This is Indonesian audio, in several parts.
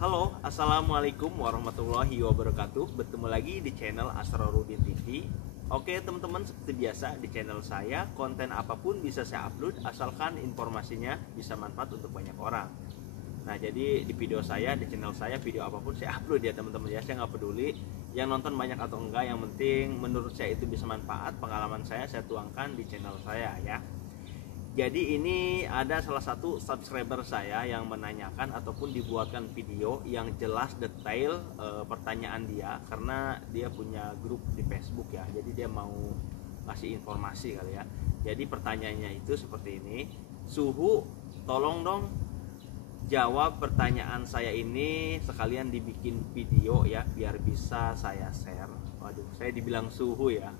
Halo, Assalamualaikum warahmatullahi wabarakatuh. Bertemu lagi di channel Asrorudin TV. Oke teman-teman, seperti biasa di channel saya, konten apapun bisa saya upload asalkan informasinya bisa manfaat untuk banyak orang. Nah, jadi di video saya, di channel saya, video apapun saya upload ya teman-teman ya. Saya nggak peduli yang nonton banyak atau enggak, yang penting menurut saya itu bisa manfaat. Pengalaman saya tuangkan di channel saya ya. Jadi ini ada salah satu subscriber saya yang menanyakan ataupun dibuatkan video yang jelas detail pertanyaan dia, karena dia punya grup di Facebook ya. Jadi dia mau kasih informasi kali ya. Jadi pertanyaannya itu seperti ini, Suhu tolong dong jawab pertanyaan saya ini, sekalian dibikin video ya biar bisa saya share. Waduh, saya dibilang Suhu ya.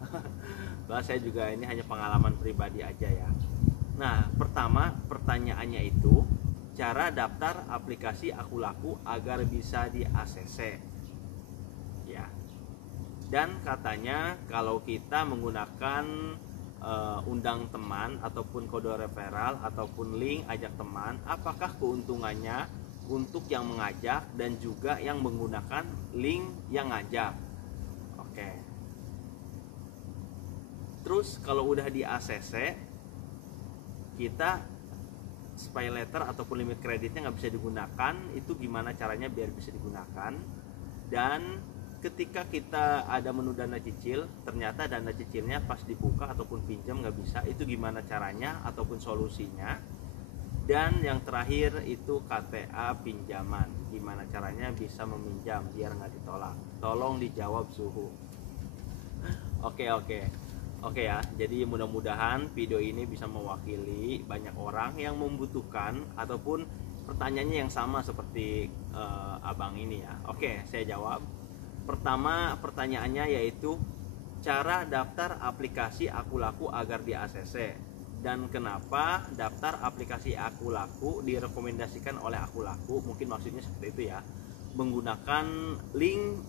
Bahwa saya juga ini hanya pengalaman pribadi aja ya. Nah, pertama pertanyaannya itu cara daftar aplikasi Akulaku agar bisa di ACC ya. Dan katanya kalau kita menggunakan undang teman ataupun kode referral ataupun link ajak teman, apakah keuntungannya untuk yang mengajak dan juga yang menggunakan link yang ngajak. Oke. Terus kalau udah di ACC, kita spy letter ataupun limit kreditnya nggak bisa digunakan. Itu gimana caranya biar bisa digunakan? Dan ketika kita ada menu dana cicil, ternyata dana cicilnya pas dibuka ataupun pinjam nggak bisa, itu gimana caranya ataupun solusinya? Dan yang terakhir itu KTA pinjaman, gimana caranya bisa meminjam biar nggak ditolak? Tolong dijawab Suhu. Oke ya, jadi mudah-mudahan video ini bisa mewakili banyak orang yang membutuhkan ataupun pertanyaannya yang sama seperti abang ini ya. Oke, saya jawab. Pertama pertanyaannya yaitu cara daftar aplikasi Akulaku agar di ACC, dan kenapa daftar aplikasi Akulaku direkomendasikan oleh Akulaku. Mungkin maksudnya seperti itu ya, menggunakan link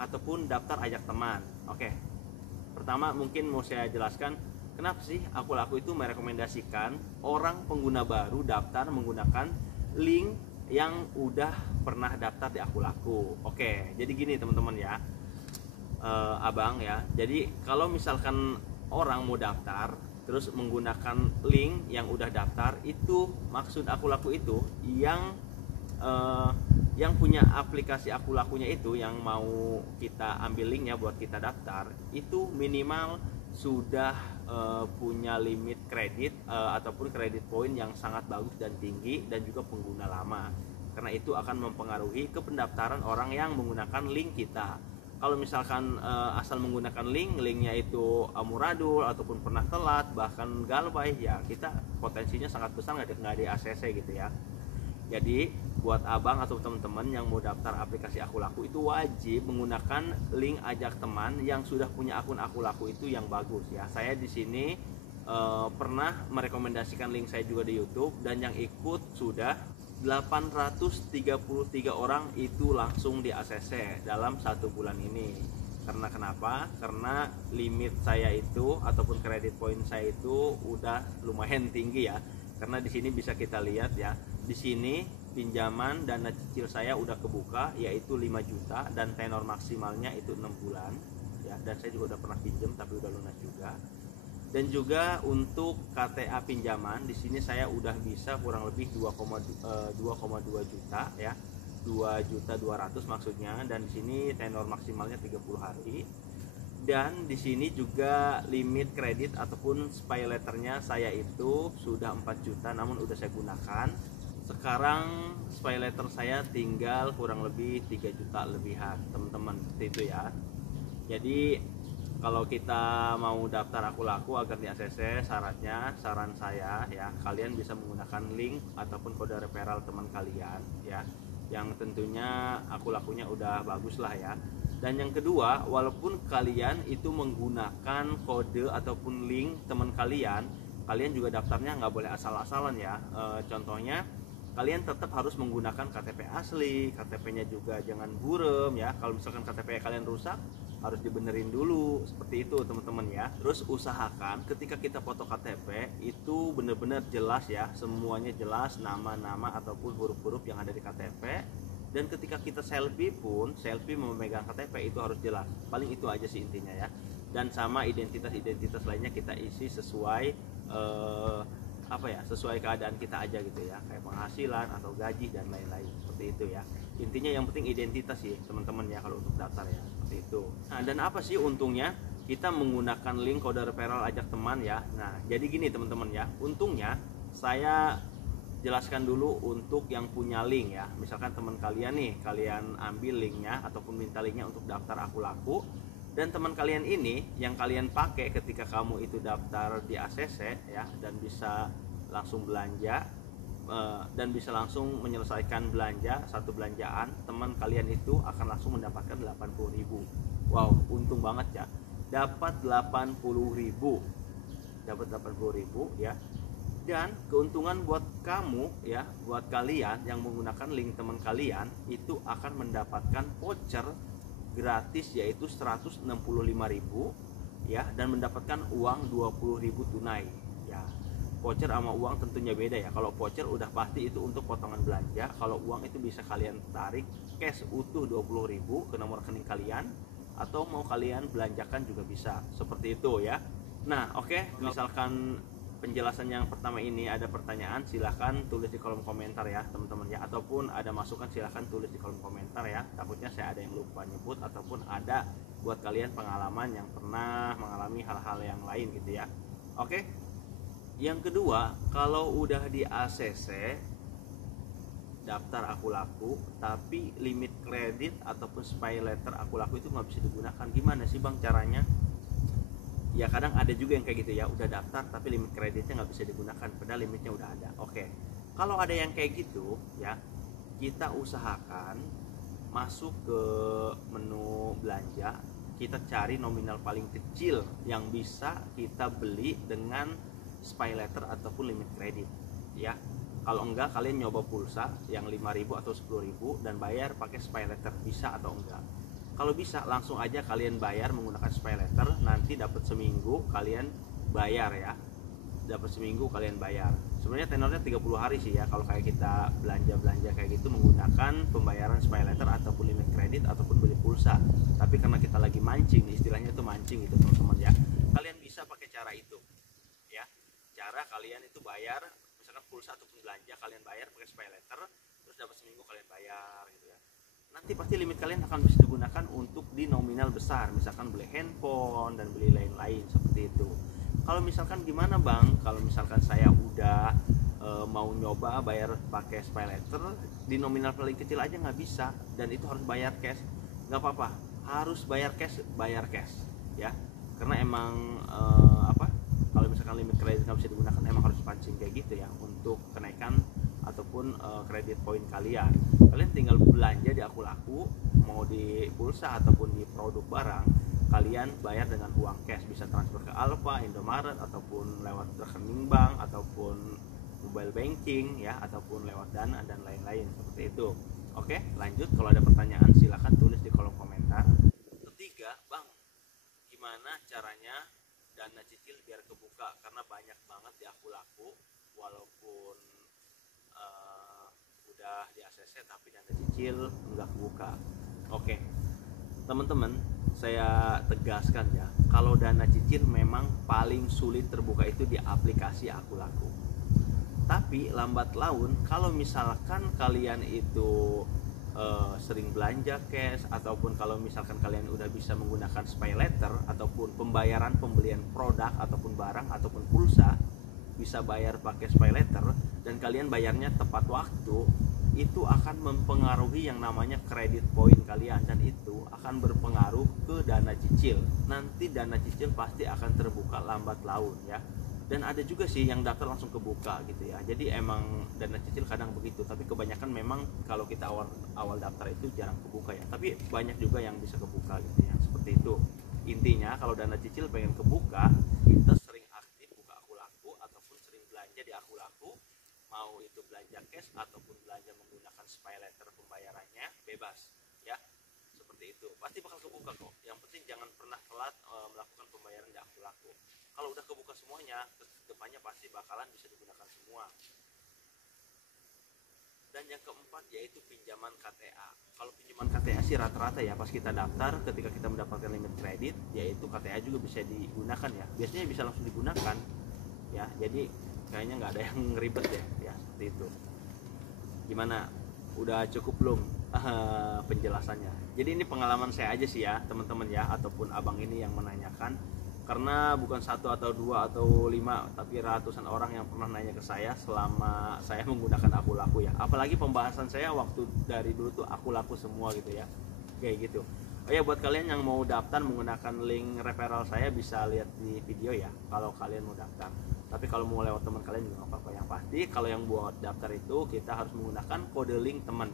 ataupun daftar ajak teman. Oke. Pertama mungkin mau saya jelaskan kenapa sih Akulaku itu merekomendasikan orang pengguna baru daftar menggunakan link yang udah pernah daftar di Akulaku. Oke, jadi gini teman-teman ya, abang ya. Jadi kalau misalkan orang mau daftar terus menggunakan link yang udah daftar, itu maksud Akulaku itu yang punya aplikasi Akulakunya itu, yang mau kita ambil linknya buat kita daftar, itu minimal sudah punya limit kredit ataupun kredit poin yang sangat bagus dan tinggi, dan juga pengguna lama, karena itu akan mempengaruhi ke pendaftaran orang yang menggunakan link kita. Kalau misalkan asal menggunakan linknya itu amuradul ataupun pernah telat bahkan galbay, ya kita potensinya sangat besar nggak di ACC gitu ya. Jadi buat abang atau teman-teman yang mau daftar aplikasi Akulaku itu wajib menggunakan link ajak teman yang sudah punya akun Akulaku itu yang bagus ya. Saya di sini pernah merekomendasikan link saya juga di YouTube, dan yang ikut sudah 833 orang itu langsung di ACC dalam 1 bulan ini. Karena kenapa? Karena limit saya itu ataupun kredit poin saya itu udah lumayan tinggi ya. Karena di sini bisa kita lihat ya, di sini pinjaman dana cicil saya udah kebuka yaitu 5 juta dan tenor maksimalnya itu 6 bulan ya, dan saya juga udah pernah pinjam tapi udah lunas juga. Dan juga untuk KTA pinjaman di sini saya udah bisa kurang lebih 2,2 juta ya, 2.200.000 maksudnya, dan di sini tenor maksimalnya 30 hari. Dan di sini juga limit kredit ataupun spy letternya saya itu sudah 4 juta namun udah saya gunakan. Sekarang spy letter saya tinggal kurang lebih 3 juta lebihan teman-teman, seperti itu ya. Jadi kalau kita mau daftar Akulaku agar di ACC, saran saya ya, kalian bisa menggunakan link ataupun kode referral teman kalian ya, yang tentunya Akulakunya udah bagus lah ya. Dan yang kedua, walaupun kalian itu menggunakan kode ataupun link teman kalian, kalian juga daftarnya nggak boleh asal-asalan ya. Contohnya kalian tetap harus menggunakan KTP asli, KTP-nya juga jangan burem ya. Kalau misalkan KTP kalian rusak, harus dibenerin dulu, seperti itu teman-teman ya. Terus usahakan ketika kita foto KTP itu benar-benar jelas ya, semuanya jelas, nama-nama ataupun huruf-huruf yang ada di KTP, Dan ketika kita selfie pun, selfie memegang KTP itu harus jelas. Paling itu aja sih intinya ya. Dan sama identitas lainnya kita isi sesuai sesuai keadaan kita aja gitu ya, kayak penghasilan atau gaji dan lain-lain, seperti itu ya. Intinya yang penting identitas sih teman-teman ya kalau untuk daftar ya, seperti itu. Nah, dan apa sih untungnya kita menggunakan link kode referral ajak teman ya. Nah, jadi gini teman-teman ya, untungnya saya jelaskan dulu untuk yang punya link ya. Misalkan teman kalian nih, kalian ambil linknya ataupun minta linknya untuk daftar Aku Laku, dan teman kalian ini yang kalian pakai ketika kamu itu daftar di ACC ya, dan bisa langsung belanja dan bisa langsung menyelesaikan belanja satu belanjaan, teman kalian itu akan langsung mendapatkan 80.000. Wow, untung banget ya. Dapat 80.000. Dapat 80.000 ya. Dan keuntungan buat kamu ya, buat kalian yang menggunakan link teman kalian itu akan mendapatkan voucher gratis yaitu 165.000 ya, dan mendapatkan uang 20.000 tunai ya. Voucher sama uang tentunya beda ya. Kalau voucher udah pasti itu untuk potongan belanja, kalau uang itu bisa kalian tarik cash utuh 20.000 ke nomor rekening kalian, atau mau kalian belanjakan juga bisa, seperti itu ya. Nah, oke. Misalkan penjelasan yang pertama ini ada pertanyaan, silahkan tulis di kolom komentar ya teman-teman ya, ataupun ada masukan silahkan tulis di kolom komentar ya. Takutnya saya ada yang lupa nyebut, ataupun ada buat kalian pengalaman yang pernah mengalami hal-hal yang lain gitu ya. Oke. Yang kedua, kalau udah di ACC daftar Aku Laku tapi limit kredit ataupun spy letter Aku Laku itu nggak bisa digunakan, gimana sih bang caranya? Ya kadang ada juga yang kayak gitu ya, udah daftar tapi limit kreditnya nggak bisa digunakan padahal limitnya udah ada. Oke, kalau ada yang kayak gitu ya, kita usahakan masuk ke menu belanja, kita cari nominal paling kecil yang bisa kita beli dengan spy letter ataupun limit kredit ya. Kalau enggak, kalian nyoba pulsa yang 5.000 atau 10.000 dan bayar pakai spy letter, bisa atau enggak? Kalau bisa langsung aja kalian bayar menggunakan spy letter, nanti dapat seminggu kalian bayar ya. Dapat seminggu kalian bayar. Sebenarnya tenornya 30 hari sih ya kalau kayak kita belanja kayak gitu menggunakan pembayaran spy letter ataupun limit kredit ataupun beli pulsa. Tapi karena kita lagi mancing, istilahnya itu mancing gitu teman-teman ya. Kalian bisa pakai cara itu. Ya. Cara kalian itu bayar misalkan pulsa ataupun belanja kalian bayar pakai spy letter, terus dapat seminggu kalian bayar gitu ya. Nanti pasti limit kalian akan bisa digunakan untuk di nominal besar, misalkan beli handphone dan beli lain-lain seperti itu. Kalau misalkan gimana bang, kalau misalkan saya udah mau nyoba bayar pakai spy letter di nominal paling kecil aja nggak bisa, dan itu harus bayar cash. Nggak apa-apa, harus bayar cash ya, karena emang kalau misalkan limit kredit nggak bisa digunakan, emang harus pancing kayak gitu ya untuk kenaikan ataupun kredit poin kalian. Kalian tinggal belanja di Aku Laku, mau di pulsa ataupun di produk barang, kalian bayar dengan uang cash, bisa transfer ke Alfa, Indomaret, ataupun lewat rekening bank, ataupun mobile banking ya, ataupun lewat Dana dan lain-lain seperti itu. Oke, lanjut. Kalau ada pertanyaan silahkan tulis di kolom komentar. Ketiga, bang, gimana caranya dana cicil biar kebuka? Karena banyak banget di Aku Laku walaupun udah di ACC tapi dana cicil nggak kebuka. Oke teman-teman, saya tegaskan ya, kalau dana cicil memang paling sulit terbuka itu di aplikasi Aku Laku. Tapi lambat laun kalau misalkan kalian itu sering belanja cash, ataupun kalau misalkan kalian udah bisa menggunakan spy letter ataupun pembayaran pembelian produk ataupun barang ataupun pulsa, bisa bayar pakai spy letter dan kalian bayarnya tepat waktu, itu akan mempengaruhi yang namanya kredit poin kalian, dan itu akan berpengaruh ke dana cicil. Nanti dana cicil pasti akan terbuka lambat laun ya. Dan ada juga sih yang daftar langsung kebuka gitu ya. Jadi emang dana cicil kadang begitu, tapi kebanyakan memang kalau kita awal daftar itu jarang kebuka ya. Tapi banyak juga yang bisa kebuka gitu ya. Seperti itu. Intinya kalau dana cicil pengen kebuka, kita sering aktif buka Aku Laku ataupun sering belanja di Aku Laku, mau itu belanja cash ataupun belanja menggunakan spy letter, pembayarannya bebas ya, seperti itu. Pasti bakal kebuka kok. Yang penting jangan pernah telat melakukan pembayaran di Aku Laku. Kalau udah kebuka semuanya, depannya pasti bakalan bisa digunakan semua. Dan yang keempat yaitu pinjaman KTA. Kalau pinjaman KTA sih rata-rata ya pas kita daftar ketika kita mendapatkan limit kredit, yaitu KTA juga bisa digunakan ya. Biasanya bisa langsung digunakan ya. Jadi kayaknya nggak ada yang ribet ya seperti itu. Gimana? Udah cukup belum penjelasannya? Jadi ini pengalaman saya aja sih ya teman-teman ya, ataupun abang ini yang menanyakan, karena bukan satu atau dua atau lima, tapi ratusan orang yang pernah nanya ke saya selama saya menggunakan aku laku ya. Apalagi pembahasan saya waktu dari dulu tuh aku laku semua gitu ya, kayak gitu. Oh ya, buat kalian yang mau daftar menggunakan link referral saya bisa lihat di video ya kalau kalian mau daftar. Tapi kalau mau lewat teman kalian juga nggak apa-apa. Yang pasti kalau yang buat daftar itu kita harus menggunakan kode link teman.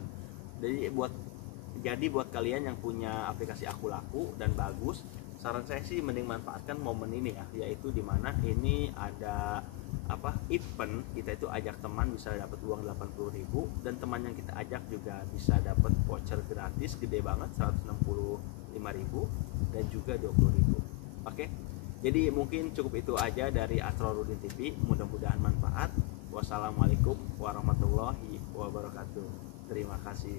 Jadi buat kalian yang punya aplikasi aku laku dan bagus, saran saya sih mending manfaatkan momen ini ya, yaitu dimana ini ada event, kita itu ajak teman bisa dapat uang 80.000, dan teman yang kita ajak juga bisa dapat voucher gratis gede banget 165.000 dan juga 20.000. Oke, jadi mungkin cukup itu aja dari Asrorudin TV, mudah-mudahan manfaat. Wassalamualaikum warahmatullahi wabarakatuh. Terima kasih.